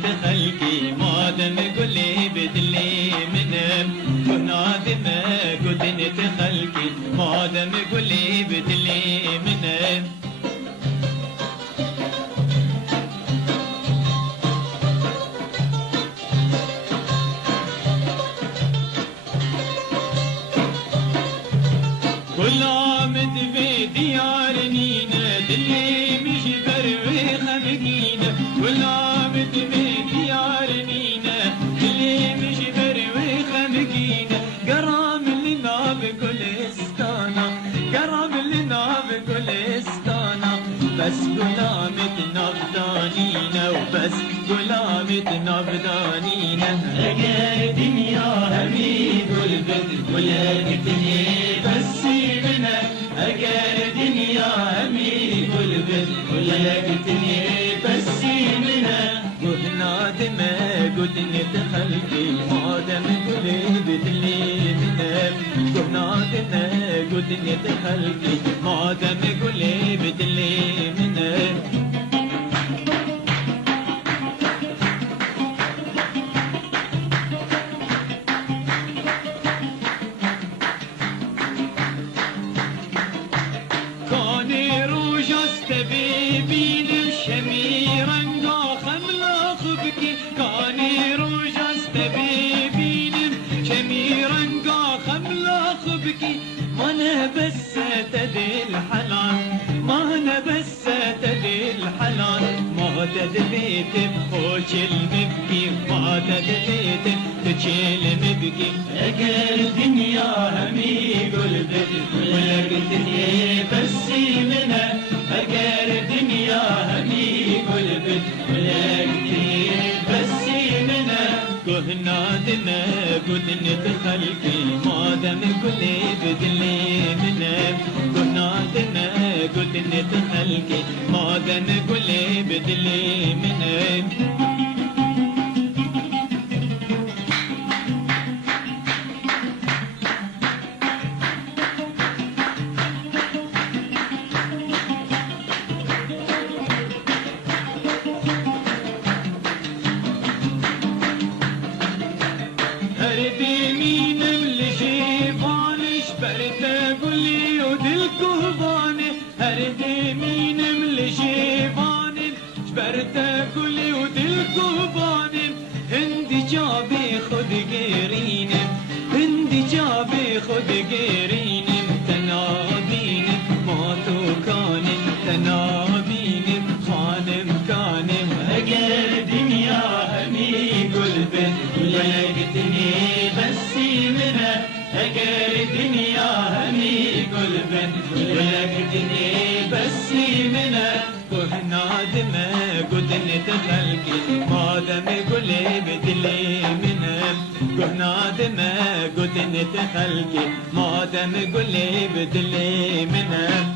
خلقي مادم قولي بدلي منم ونادم قدنة خلقي مادم قولي بدلي منم غلامت في ديار نينا دلي مش بروي خلقينا غلامت في ديار نينا دلي مش بروي خلقينا قرام لنا بكل استانا قرام لنا بكل استانا بس غلامت نبضانينا وبس غلامت نبضانينا اجا دنيا همي قلبت ولقتني بس أجار دنيا همي قلبت ولقتني بس منها وهنا دماء قدنة خلقي مادم قلبت لي منها وهنا دماء قدنة خلقي مادم قلبت لي منها بين الشميرا خملا خبكي كاني روجا استبيبين شميرا خملا خبكي ما انا بس تدي الحلال ما انا بس تدي الحلال ما تدبيت بخوش المبكي ما تدبيت بتشيل مبكي اجل الدنيا همي قلبت ولقتني بس منها اجل الدنيا همي قلبت ولقتني بس منها كهنا دنا قدنة خلقي ما دم كلي بدلي منها كهنا دنا قدنة خلقي ما دم كلي بدلي منها هردي مين اللي جيباني شبرت قولي ودل كهباني هردي مين اللي جيباني شبرت قولي ودل كهباني هندي جابي خد غيريني هندي جابي خد غيريني تنابيني ما توكاني تنابيني خانم كانم اجل دنيا همي قلبت ولقتني بس منها اجل دنيا همي قلبت ولقتني بس منها وهنا دماء قدنة خلقي ما دم قولي بدلي منها وهنا دماء قدنة خلقي ما دم قولي بدلي منها